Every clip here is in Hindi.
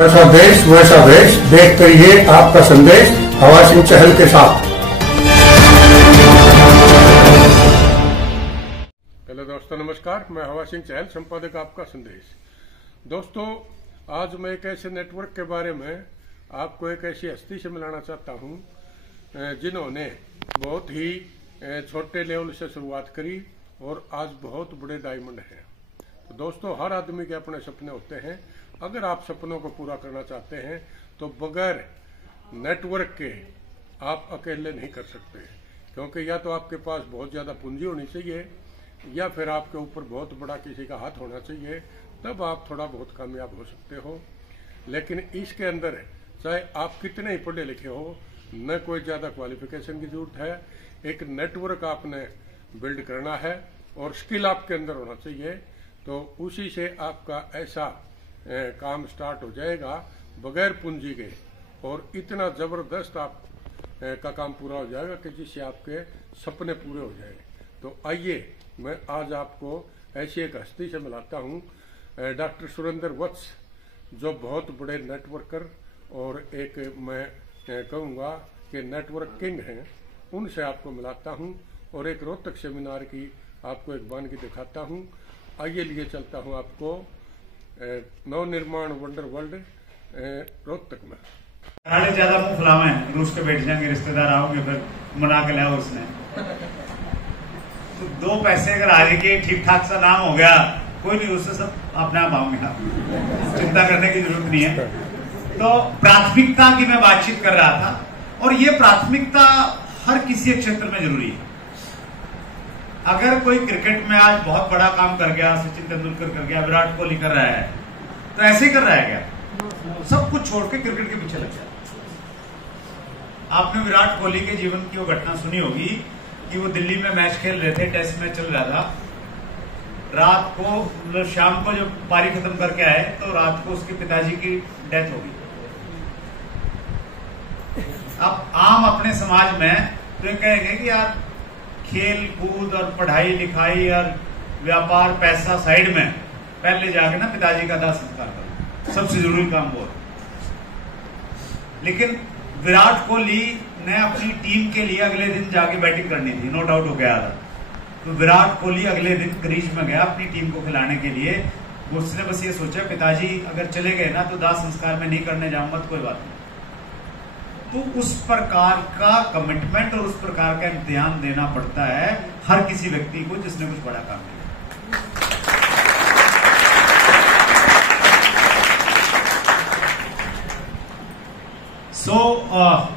जैसा देश वैसा वेश, देखते रहिए आपका संदेश हवा सिंह चहल के साथ। हेलो दोस्तों, नमस्कार। मैं हवा सिंह चहल, संपादक आपका संदेश। दोस्तों, आज मैं एक ऐसे नेटवर्क के बारे में आपको एक ऐसी हस्ती से मिलाना चाहता हूं जिन्होंने बहुत ही छोटे लेवल से शुरुआत करी और आज बहुत बड़े डायमंड हैं। तो दोस्तों, हर आदमी के अपने सपने होते हैं। अगर आप सपनों को पूरा करना चाहते हैं तो बगैर नेटवर्क के आप अकेले नहीं कर सकते, क्योंकि या तो आपके पास बहुत ज़्यादा पूंजी होनी चाहिए या फिर आपके ऊपर बहुत बड़ा किसी का हाथ होना चाहिए, तब आप थोड़ा बहुत कामयाब हो सकते हो। लेकिन इसके अंदर चाहे आप कितने ही पढ़े लिखे हो, न कोई ज़्यादा क्वालिफिकेशन की जरूरत है। एक नेटवर्क आपने बिल्ड करना है और स्किल आपके अंदर होना चाहिए, तो उसी से आपका ऐसा काम स्टार्ट हो जाएगा बगैर पूंजी के, और इतना ज़बरदस्त आप का काम पूरा हो जाएगा कि जिससे आपके सपने पूरे हो जाए। तो आइए मैं आज आपको ऐसी एक हस्ती से मिलाता हूँ, डॉक्टर सुरेंद्र वत्स, जो बहुत बड़े नेटवर्कर और एक मैं कहूँगा कि नेटवर्क किंग हैं। उनसे आपको मिलाता हूँ और एक रोहतक सेमिनार की आपको एक वानगी दिखाता हूँ। आइए लिए चलता हूँ आपको नव निर्माण वंडर वर्ल्ड रोहतक में। ज्यादा मुंह फुलावे हैं, रूस के बैठ जाएंगे, रिश्तेदार आओगे फिर मना के लाया उसने। तो दो पैसे अगर आगे के ठीक ठाक सा नाम हो गया, कोई नहीं, उससे सब अपने आप आऊंगे, चिंता करने की जरूरत नहीं है। तो प्राथमिकता की मैं बातचीत कर रहा था, और ये प्राथमिकता हर किसी क्षेत्र में जरूरी है। अगर कोई क्रिकेट में आज बहुत बड़ा काम कर गया, सचिन तेंदुलकर कर गया, विराट कोहली कर रहा है, तो ऐसे ही कर रहा है क्या? सब कुछ छोड़ के क्रिकेट के पीछे लग जाए। आपने विराट कोहली के जीवन की वो घटना सुनी होगी कि वो दिल्ली में मैच खेल रहे थे, टेस्ट मैच चल रहा था। रात को मतलब शाम को जब पारी खत्म करके आए तो रात को उसके पिताजी की डेथ हो गई। अब आम अपने समाज में तो ये कहेंगे कि यार खेल कूद और पढ़ाई लिखाई और व्यापार पैसा साइड में, पहले जाके ना पिताजी का दाह संस्कार करो, सबसे जरूरी काम वो है। लेकिन विराट कोहली ने अपनी टीम के लिए अगले दिन जाके बैटिंग करनी थी, नो डाउट हो गया था। तो विराट कोहली अगले दिन क्रीज में गया अपनी टीम को खिलाने के लिए। उसने बस ये सोचा, पिताजी अगर चले गए ना तो दाह संस्कार में नहीं करने जाऊंगा तो कोई बात नहीं। तो उस प्रकार का कमिटमेंट और उस प्रकार का ध्यान देना पड़ता है हर किसी व्यक्ति को जिसने कुछ बड़ा काम किया।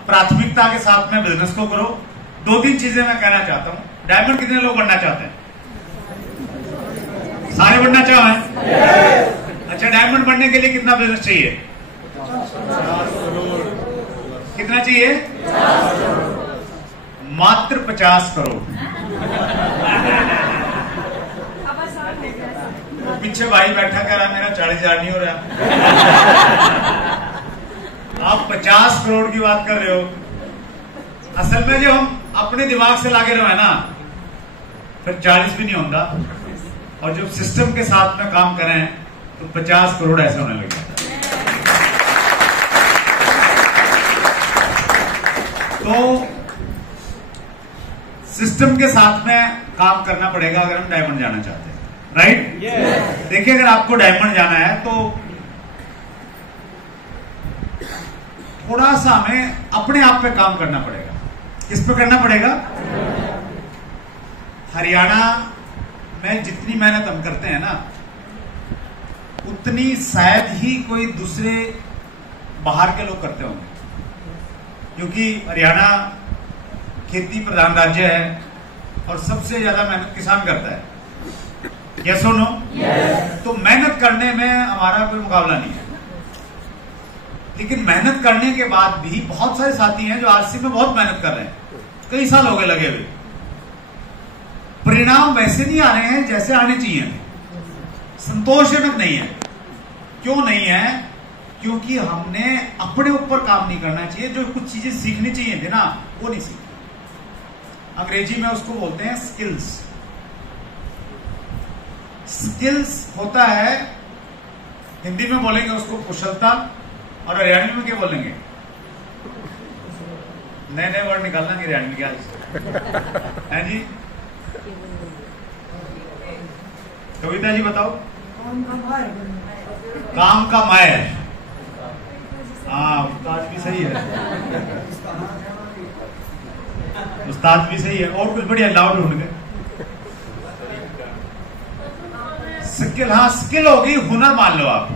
प्राथमिकता के साथ में बिजनेस को करो। दो तीन चीजें मैं कहना चाहता हूं। डायमंड कितने लोग बनना चाहते हैं? सारे बनना चाहें? अच्छा, डायमंड बनने के लिए कितना बिजनेस चाहिए? कितना चाहिए? मात्र 50 करोड़। पीछे भाई बैठा कह रहा मेरा 40,000 नहीं हो रहा। आप 50 करोड़ की बात कर रहे हो। असल में जो हम अपने दिमाग से लागे रहे हैं ना, फिर 40 भी नहीं होता, और जब सिस्टम के साथ में काम करें तो 50 करोड़ ऐसे होने लगे। तो सिस्टम के साथ में काम करना पड़ेगा अगर हम डायमंड जाना चाहते हैं, राइट? yes. देखिए, अगर आपको डायमंड जाना है तो थोड़ा सा हमें अपने आप पे काम करना पड़ेगा। किस पे करना पड़ेगा? हरियाणा में जितनी मेहनत हम करते हैं ना, उतनी शायद ही कोई दूसरे बाहर के लोग करते होंगे, क्योंकि हरियाणा खेती प्रधान राज्य है और सबसे ज्यादा मेहनत किसान करता है। यस और नो? तो मेहनत करने में हमारा कोई मुकाबला नहीं है। लेकिन मेहनत करने के बाद भी बहुत सारे साथी हैं जो आरसी में बहुत मेहनत कर रहे हैं, कई साल हो गए लगे हुए, परिणाम वैसे नहीं आ रहे हैं जैसे आने चाहिए, संतोषजनक नहीं है। क्यों नहीं है? क्योंकि हमने अपने ऊपर काम नहीं करना चाहिए। जो कुछ चीजें सीखनी चाहिए थी ना, वो नहीं सीखी। अंग्रेजी में उसको बोलते हैं स्किल्स। स्किल्स होता है, हिंदी में बोलेंगे उसको कुशलता, और हरियाणवी में क्या बोलेंगे? नए नए वर्ड निकालना कि हरियाणवी क्या है जी? कविता जी बताओ। काम का मायर। हाँ, उस्ताद भी सही है, उस्ताद भी सही है। और कुछ बढ़िया लाओ ढूंढ के। स्किल, हाँ स्किल होगी, हुनर मान लो आप।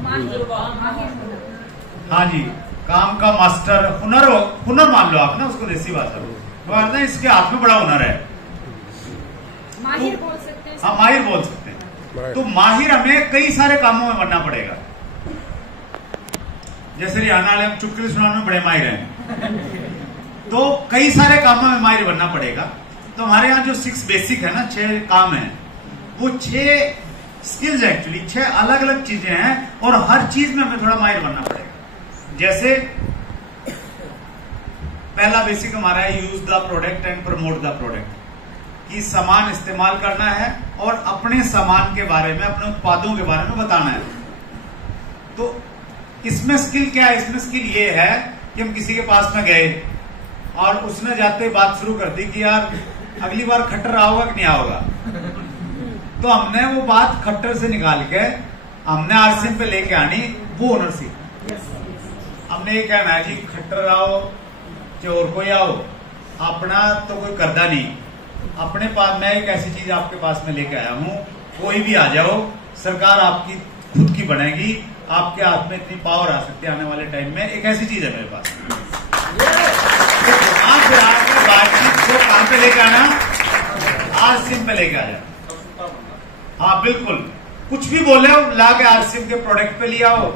हाँ जी, काम का मास्टर, हुनर हो, हुनर मान लो आप ना उसको देसी भाषा में। इसके हाथ में बड़ा हुनर है, माहिर बोल सकते हैं। हाँ माहिर बोल सकते हैं। तो माहिर हमें कई सारे कामों में बनना पड़ेगा। जैसे हरियाणा वाले चुटकुले सुनाने में बड़े माहिर हैं, तो कई सारे कामों में माहिर बनना पड़ेगा। तो हमारे यहाँ जो 6 बेसिक है ना, 6 काम है, वो 6 स्किल्स एक्चुअली 6 अलग अलग चीजें हैं, और हर चीज में हमें थोड़ा माहिर बनना पड़ेगा। जैसे पहला बेसिक हमारा है use the product and promote the product, कि सामान इस्तेमाल करना है और अपने सामान के बारे में, अपने उत्पादों के बारे में बताना है। तो इसमें स्किल क्या है? इसमें स्किल ये है कि हम किसी के पास में गए और उसने जाते ही बात शुरू कर दी कि यार अगली बार खट्टर आओगा कि नहीं आओगा। तो हमने वो बात खट्टर से निकाल के हमने आरसीएम पे लेके आनी, वो ओनर सी। हमने ये कहना है जी खट्टर आओ कि और कोई आओ, अपना तो कोई करदा नहीं, अपने पास मैं एक ऐसी चीज आपके पास में लेके आया हूं, कोई भी आ जाओ, सरकार आपकी खुद की बनेगी, आपके हाथ में इतनी पावर आ सकती है आने वाले टाइम में, एक ऐसी चीज है मेरे पास। तो आके बातचीत को कहां पे लेके आना? आरसीएम पे लेके आ जाए। हाँ बिल्कुल, कुछ भी बोले ला के आरसीएम के प्रोडक्ट पे ले आओ,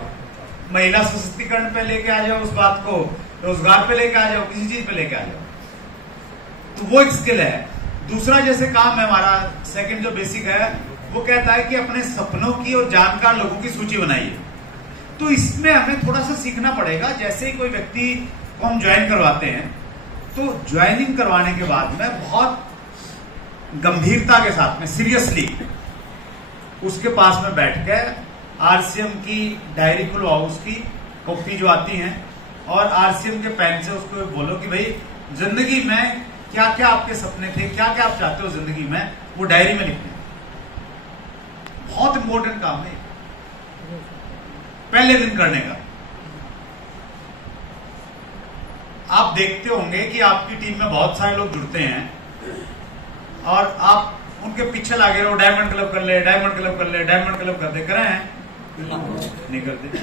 महिला सशक्तिकरण पे लेके आ जाओ उस बात को, रोजगार पे लेके आ जाओ, किसी चीज पे लेके आ जाओ। तो वो एक स्किल है। दूसरा जैसे काम है हमारा, सेकंड जो बेसिक है, वो कहता है कि अपने सपनों की और जानकार लोगों की सूची बनाइए। तो इसमें हमें थोड़ा सा सीखना पड़ेगा। जैसे ही कोई व्यक्ति को हम ज्वाइन करवाते हैं, तो ज्वाइनिंग करवाने के बाद में बहुत गंभीरता के साथ में, सीरियसली उसके पास में बैठ के आरसीएम की डायरी खुलवाओ, उसकी कॉपी जो आती है, और आरसीएम के पेन से उसको बोलो कि भाई जिंदगी में क्या क्या आपके सपने थे, क्या क्या आप चाहते हो जिंदगी में, वो डायरी में लिखना। बहुत इंपॉर्टेंट काम है, पहले दिन करने का। आप देखते होंगे कि आपकी टीम में बहुत सारे लोग जुड़ते हैं और आप उनके पीछे लगे रहो, डायमंड क्लब कर ले, डायमंड क्लब कर ले, डायमंड क्लब कर दे, करें हैं? नहीं करते।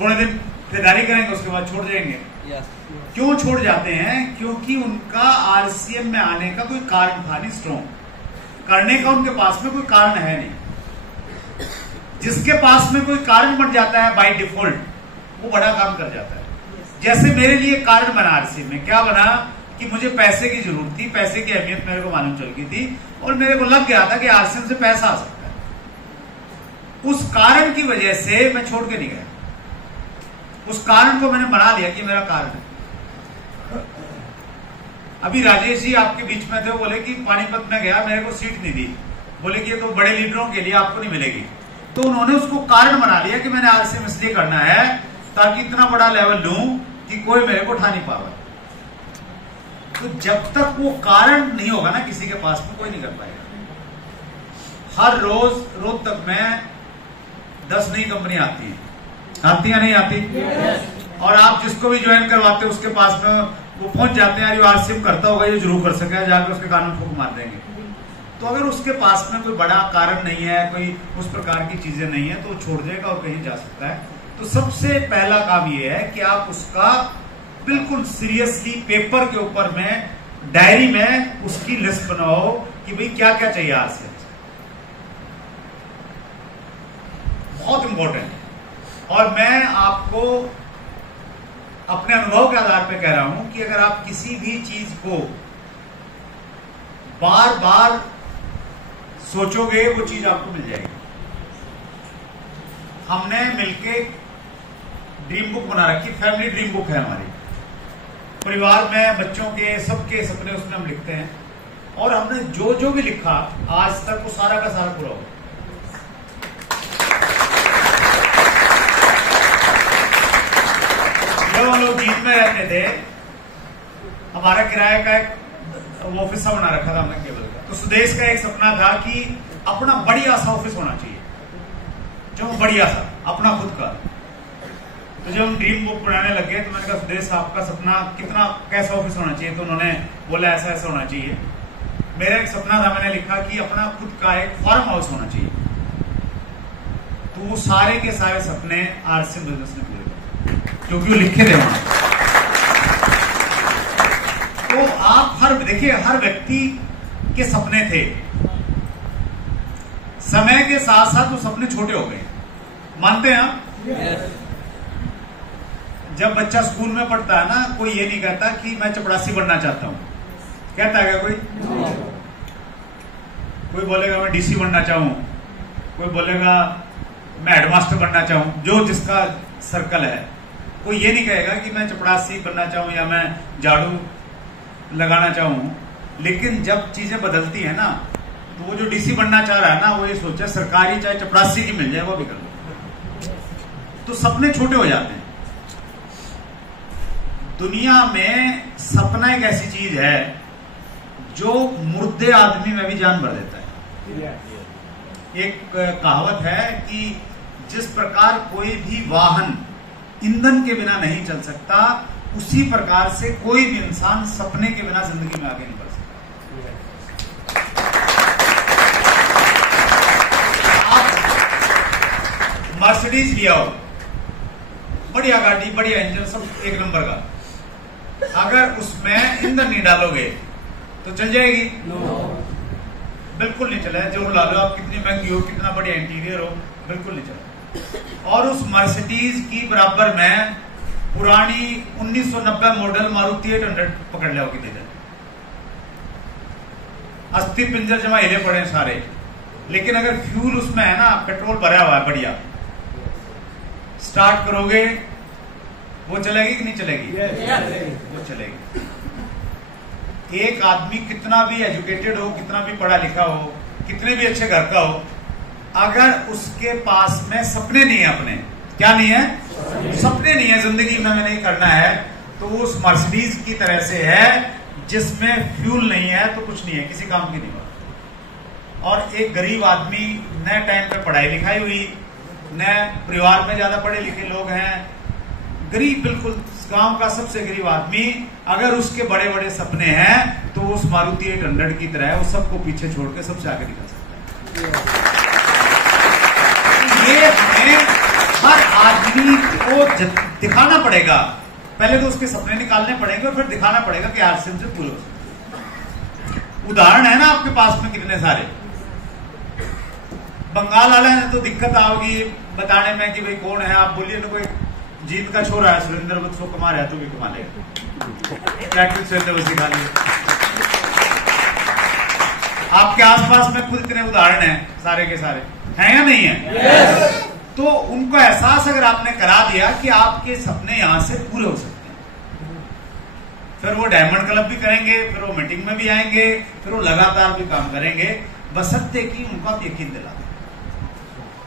थोड़े दिन खरीदारी करेंगे, उसके बाद छोड़ जाएंगे। क्यों छोड़ जाते हैं? क्योंकि उनका आरसीएम में आने का कोई कारण था नहीं स्ट्रॉन्ग, करने का उनके पास में कोई कारण है नहीं। जिसके पास में कोई कारण बन जाता है बाय डिफॉल्ट, वो बड़ा काम कर जाता है। जैसे मेरे लिए कारण बना आरसीएम में, क्या बना कि मुझे पैसे की जरूरत थी, पैसे की अहमियत मेरे को मालूम चल गई थी, और मेरे को लग गया था कि आरसीएम से पैसा आ सकता है। उस कारण की वजह से मैं छोड़ के नहीं गया, उस कारण को मैंने बना लिया कि मेरा कारण है। अभी राजेश जी आपके बीच में थे, बोले कि पानीपत में गया, मेरे को सीट नहीं दी, बोले कि ये तो बड़े लीडरों के लिए, आपको नहीं मिलेगी। तो उन्होंने उसको कारण बना लिया कि मैंने आरसीएम इसलिए करना है ताकि इतना बड़ा लेवल लूं कि कोई मेरे को उठा नहीं पाएगा। तो जब तक वो कारण नहीं होगा ना किसी के पास में, कोई नहीं कर पाएगा। हर रोज तक में 10 नई कंपनी आती है, आती या नहीं आती? और आप जिसको भी ज्वाइन करवाते हो उसके पास में वो पहुंच जाते हैं, यार ये आरसीएम करता होगा, ये जरूर कर सके, जाकर उसके कान में फूंक मार देंगे। तो अगर उसके पास में कोई बड़ा कारण नहीं है, कोई उस प्रकार की चीजें नहीं है, तो वो छोड़ देगा और कहीं जा सकता है। तो सबसे पहला काम ये है कि आप उसका बिल्कुल सीरियसली पेपर के ऊपर में, डायरी में उसकी लिस्ट बनाओ कि भाई क्या क्या चाहिए आरसीएम से। बहुत इंपॉर्टेंट। और मैं आपको अपने अनुभव के आधार पर कह रहा हूं कि अगर आप किसी भी चीज को बार बार सोचोगे, वो चीज आपको मिल जाएगी। हमने मिलके ड्रीम बुक बना रखी, फैमिली ड्रीम बुक है हमारी। परिवार में बच्चों के सबके सपने उसमें हम लिखते हैं, और हमने जो जो भी लिखा आज तक वो सारा का सारा पूरा हो। ड्रीम में रहते थे, हमारा किराए का एक ऑफिस सा बना रखा था हमने केबल का। तो सुदेश का एक सपना था कि अपना बढ़िया सा ऑफिस होना चाहिए, जो बढ़िया सा अपना खुद का। तो जब हम ड्रीम बुक बनाने लगे तो मैंने कहा सुदेश आपका सपना कितना कैसा ऑफिस होना चाहिए? तो उन्होंने बोला ऐसा ऐसा होना चाहिए। मेरा एक सपना था, मैंने लिखा कि अपना खुद का एक फार्म हाउस होना चाहिए। तो वो सारे के सारे सपने आरसी बिजनेस ने पूरे किए, क्योंकि वो लिखे थे वहां। तो आप देखिए हर व्यक्ति के सपने थे, समय के साथ साथ वो सपने छोटे हो गए। मानते हैं आप? yes. जब बच्चा स्कूल में पढ़ता है ना, कोई ये नहीं कहता कि मैं चपरासी बनना चाहता हूं, कहता है क्या कोई? no. कोई बोलेगा मैं डीसी बनना चाहूं, कोई बोलेगा मैं हेडमास्टर बनना चाहूं, जो जिसका सर्कल है। कोई ये नहीं कहेगा कि मैं चपरासी बनना चाहूं या मैं झाड़ू लगाना चाहूं। लेकिन जब चीजें बदलती है ना, तो वो जो डीसी बनना चाह रहा है ना, वो ये सोचा सरकारी चाहे चपरासी की मिल जाए वो भी कर लो। तो सपने छोटे हो जाते हैं। दुनिया में सपना एक ऐसी चीज है जो मुर्दे आदमी में भी जान भर देता है। एक कहावत है कि जिस प्रकार कोई भी वाहन ईंधन के बिना नहीं चल सकता, उसी प्रकार से कोई भी इंसान सपने के बिना जिंदगी में आगे नहीं बढ़ सकता। आप मर्सिडीज लिया हो, बढ़िया गाड़ी, बढ़िया इंजन, सब एक नंबर का, अगर उसमें ईंधन नहीं डालोगे तो चल जाएगी? बिल्कुल नहीं चलेगा। जो ला लो आप, कितनी महंगी हो, कितना बढ़िया इंटीरियर हो, बिल्कुल नहीं चलेगा। और उस मर्सिडीज की बराबर में पुरानी 1990 मॉडल मारुति 800 पकड़ लिया कितनी देर, अस्थि पिंजर जमा हिले पड़े सारे। लेकिन अगर फ्यूल उसमें है ना, पेट्रोल भरा हुआ है बढ़िया, स्टार्ट करोगे वो चलेगी कि नहीं चलेगी? वो चलेगी। एक आदमी कितना भी एजुकेटेड हो, कितना भी पढ़ा लिखा हो, कितने भी अच्छे घर का हो, अगर उसके पास में सपने नहीं है, अपने क्या नहीं है? सपने नहीं है, जिंदगी में नहीं करना है, तो वो उस मर्सिडीज की तरह से है जिसमें फ्यूल नहीं है तो कुछ नहीं है, किसी काम की नहीं बात। और एक गरीब आदमी, नए टाइम पे पढ़ाई लिखाई हुई, नए परिवार में ज्यादा पढ़े लिखे लोग हैं, गरीब, बिल्कुल गांव का सबसे गरीब आदमी, अगर उसके बड़े बड़े सपने हैं तो उस मारुति 800 की तरह है, वो सबको पीछे छोड़ के सबसे आगे निकल सकता है। ये हमें हर आदमी को दिखाना पड़ेगा। पहले तो उसके सपने निकालने पड़ेंगे और फिर दिखाना पड़ेगा कि आज से पूरे हो सकते। उदाहरण है ना आपके पास में कितने सारे। बंगाल वाले ने तो दिक्कत आओगी बताने में कि भाई कौन है, आप बोलिए ना कोई जीत का छोरा है, सुरेंद्र बत्सो कमा रहा है, तो भी कमा लेगा, प्रैक्टिस से तो सिखा ले। आपके आसपास में खुद इतने उदाहरण हैं, सारे के सारे हैं या नहीं है? yes. तो उनको एहसास अगर आपने करा दिया कि आपके सपने यहां से पूरे हो सकते हैं, फिर वो डायमंड क्लब भी करेंगे, फिर वो मीटिंग में भी आएंगे, फिर वो लगातार भी काम करेंगे, बशर्ते कि उनको आप यकीन दिला दें।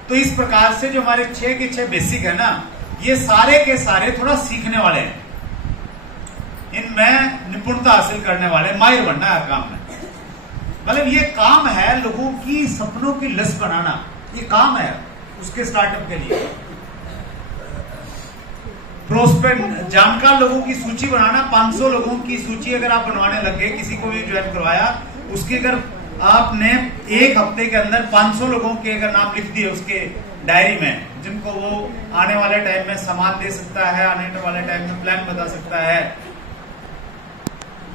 तो इस प्रकार से जो हमारे 6 के 6 बेसिक है ना, ये सारे के सारे थोड़ा सीखने वाले हैं, इनमें निपुणता हासिल करने वाले, माहिर बनना है काम में। मतलब ये काम है लोगों की सपनों की लिस्ट बनाना, ये काम है उसके स्टार्टअप के लिए। प्रोस्पेक्ट, जानकार लोगों की सूची बनाना, 500 लोगों की सूची अगर आप बनवाने लगे, किसी को भी ज्वाइन करवाया, उसकी अगर आपने एक हफ्ते के अंदर 500 लोगों के अगर नाम लिख दिए उसके डायरी में, जिनको वो आने वाले टाइम में सामान दे सकता है, आने वाले टाइम में प्लान बता सकता है,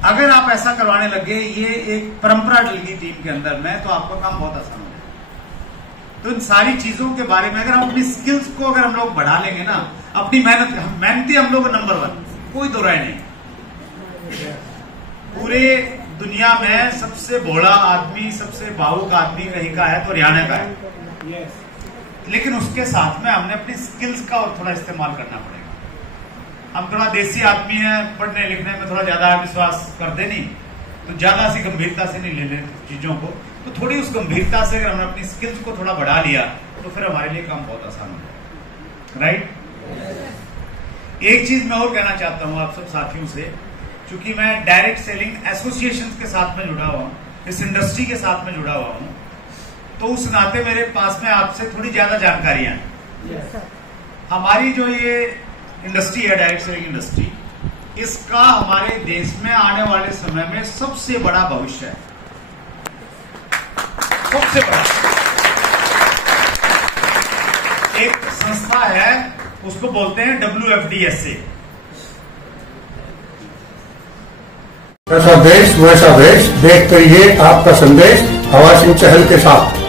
अगर आप ऐसा करवाने लगे, ये एक परंपरा डल गई टीम के अंदर में, तो आपका काम बहुत आसान हो जाएगा। तो इन सारी चीजों के बारे में अगर हम अपनी स्किल्स को अगर हम लोग बढ़ा लेंगे ना, अपनी मेहनती हम लोग नंबर 1, कोई दो राय नहीं। पूरे दुनिया में सबसे भोला आदमी, सबसे भावुक आदमी कहीं का है तो हरियाणा का है। लेकिन उसके साथ में हमने अपनी स्किल्स का और थोड़ा इस्तेमाल करना पड़ेगा। हम थोड़ा देसी आदमी है, पढ़ने लिखने में थोड़ा ज्यादा विश्वास करते नहीं, तो ज्यादा सी गंभीरता से नहीं ले लेते चीजों को। तो थोड़ी उस गंभीरता से अगर हमने अपनी स्किल्स को थोड़ा बढ़ा लिया, तो फिर हमारे लिए काम बहुत आसान हो जाएगा। राइट? एक चीज मैं और कहना चाहता हूं आप सब साथियों से, क्योंकि मैं डायरेक्ट सेलिंग एसोसिएशन के साथ में जुड़ा हुआ हूं, इस इंडस्ट्री के साथ में जुड़ा हुआ हूं, तो उस नाते मेरे पास में आपसे थोड़ी ज्यादा जानकारियां हैं। हमारी जो ये इंडस्ट्री है, डायरेक्ट सेलिंग इंडस्ट्री, इसका हमारे देश में आने वाले समय में सबसे बड़ा भविष्य है, सबसे बड़ा। एक संस्था है, उसको बोलते हैं WFDSA। ऐसा देश वैसा देश, देख करिए आपका संदेश हवा सिंह चहल के साथ।